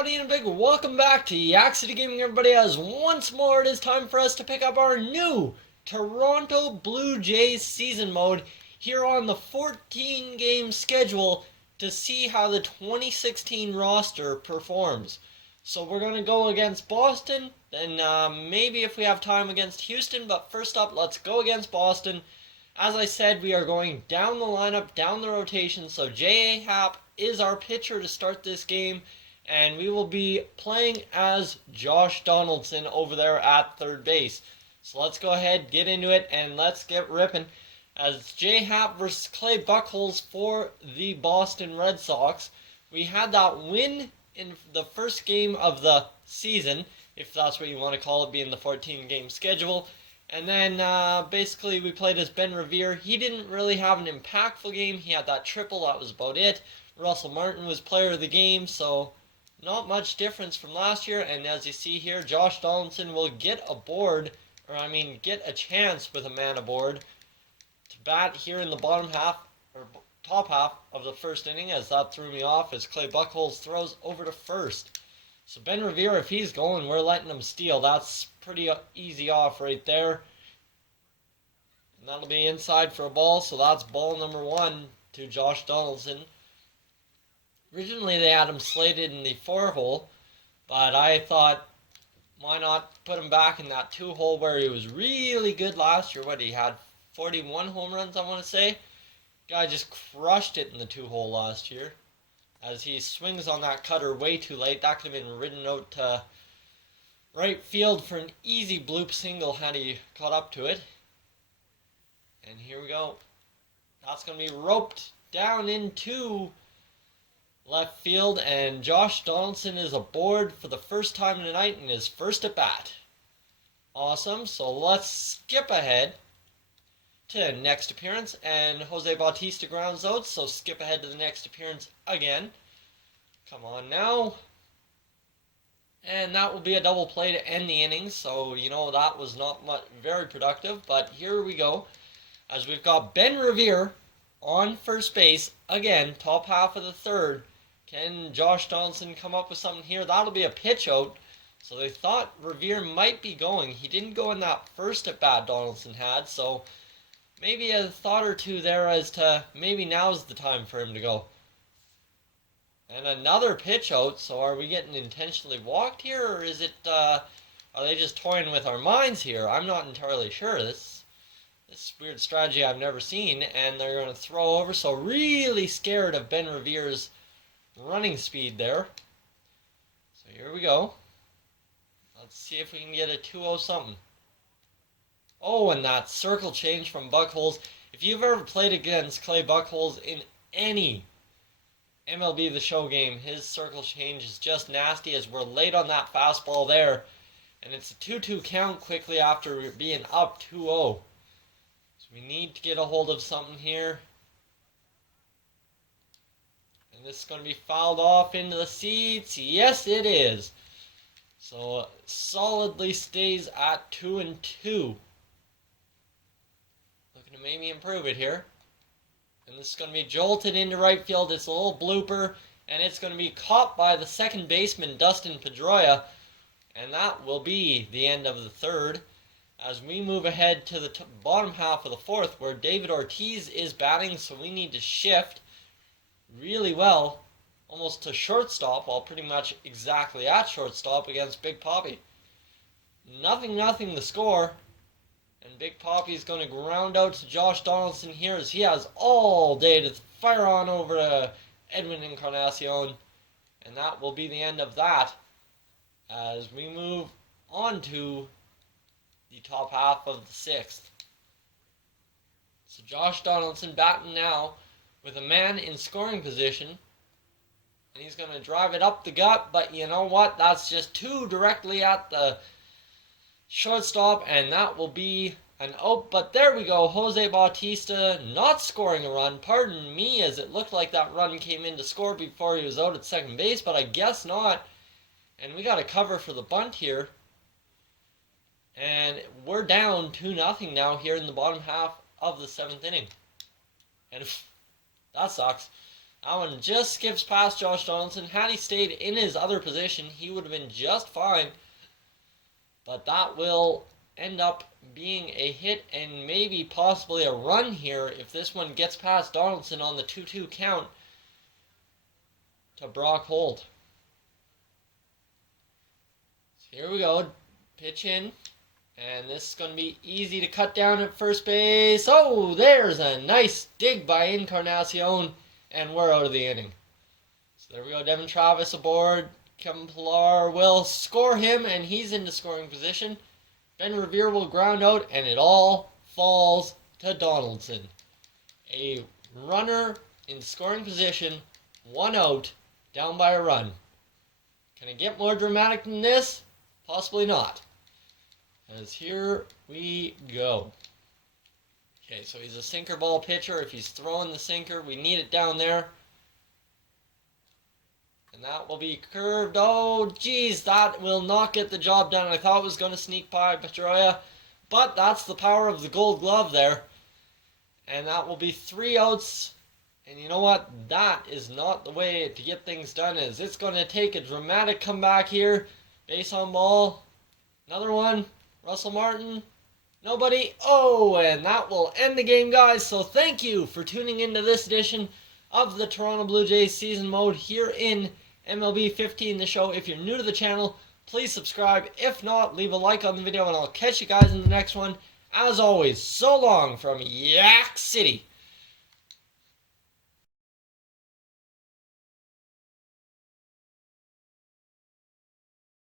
Howdy and a big welcome back to Yak City Gaming, everybody, as once more it is time for us to pick up our new Toronto Blue Jays season mode here on the 14 game schedule to see how the 2016 roster performs. So we're going to go against Boston, then maybe if we have time against Houston, but first up let's go against Boston. As I said, we are going down the lineup, down the rotation, so J.A. Happ is our pitcher to start this game. And we will be playing as Josh Donaldson over there at third base. So let's go ahead, get into it, and let's get ripping. As J. Happ versus Clay Buchholz for the Boston Red Sox. We had that win in the first game of the season, if that's what you want to call it, being the 14-game schedule. And then basically we played as Ben Revere. He didn't really have an impactful game. He had that triple, that was about it. Russell Martin was player of the game, so not much difference from last year. And as you see here, Josh Donaldson will get get a chance with a man aboard to bat here in the bottom half, or top half of the first inning, as that threw me off as Clay Buchholz throws over to first. So Ben Revere, if he's going, we're letting him steal. That's pretty easy off right there. And that'll be inside for a ball, so that's ball number one to Josh Donaldson. Originally, they had him slated in the 4-hole, but I thought, why not put him back in that 2-hole where he was really good last year? He had 41 home runs, I want to say. Guy just crushed it in the 2-hole last year. As he swings on that cutter way too late, that could have been ridden out to right field for an easy bloop single had he caught up to it. And here we go. That's going to be roped down into left field, and Josh Donaldson is aboard for the first time tonight in his first at bat. Awesome. So let's skip ahead to next appearance, and Jose Bautista grounds out, so skip ahead to the next appearance again. Come on now. And that will be a double play to end the inning, so that was not very productive, but here we go. As we've got Ben Revere on first base again, top half of the third. Can Josh Donaldson come up with something here? That'll be a pitch out. So they thought Revere might be going. He didn't go in that first at bat Donaldson had, so maybe a thought or two there as to maybe now's the time for him to go. And another pitch out. So are we getting intentionally walked here, or is it are they just toying with our minds here? I'm not entirely sure. This weird strategy I've never seen, and they're going to throw over. So really scared of Ben Revere's running speed there. So here we go. Let's see if we can get a 2-0 something. Oh, and that circle change from Buchholz. If you've ever played against Clay Buchholz in any MLB The Show game, his circle change is just nasty, as we're late on that fastball there. And it's a 2-2 count quickly after being up 2-0. So we need to get a hold of something here. And this is going to be fouled off into the seats. Yes, it is. So solidly stays at 2-2. Looking to maybe improve it here. And this is going to be jolted into right field. It's a little blooper. And it's going to be caught by the second baseman, Dustin Pedroia. And that will be the end of the third. As we move ahead to the bottom half of the fourth, where David Ortiz is batting. So we need to shift really well, almost to shortstop, while pretty much exactly at shortstop against Big Papi. 0-0 the score, and Big Papi is going to ground out to Josh Donaldson here, as he has all day to fire on over to Edwin Encarnacion, and that will be the end of that, as we move on to the top half of the sixth. So Josh Donaldson batting now with a man in scoring position. And he's going to drive it up the gut, but you know what? That's just too directly at the shortstop, and that will be an out. But there we go. Jose Bautista not scoring a run. Pardon me, as it looked like that run came in to score before he was out at second base, but I guess not. And we got to cover for the bunt here. And we're down 2-0 now here in the bottom half of the seventh inning. And that sucks. That one just skips past Josh Donaldson. Had he stayed in his other position, he would have been just fine. But that will end up being a hit and maybe possibly a run here if this one gets past Donaldson on the 2-2 count to Brock Holt. So here we go. Pitch in. And this is going to be easy to cut down at first base. Oh, there's a nice dig by Encarnacion. And we're out of the inning. So there we go. Devin Travis aboard. Kevin Pillar will score him, and he's into scoring position. Ben Revere will ground out, and it all falls to Donaldson. A runner in scoring position, 1 out, down by a run. Can it get more dramatic than this? Possibly not. As here we go. Okay, so he's a sinker ball pitcher. If he's throwing the sinker, we need it down there. And that will be curved. Oh, geez, that will not get the job done. I thought it was going to sneak by Pedroia, but that's the power of the Gold Glove there. And that will be 3 outs. And you know what? That is not the way to get things done. It's going to take a dramatic comeback here. Base on ball. Another one. Russell Martin. Nobody. Oh, and that will end the game, guys. So thank you for tuning into this edition of the Toronto Blue Jays season mode here in MLB 15, the show. If you're new to the channel, please subscribe. If not, leave a like on the video, and I'll catch you guys in the next one. As always, so long from Yak City.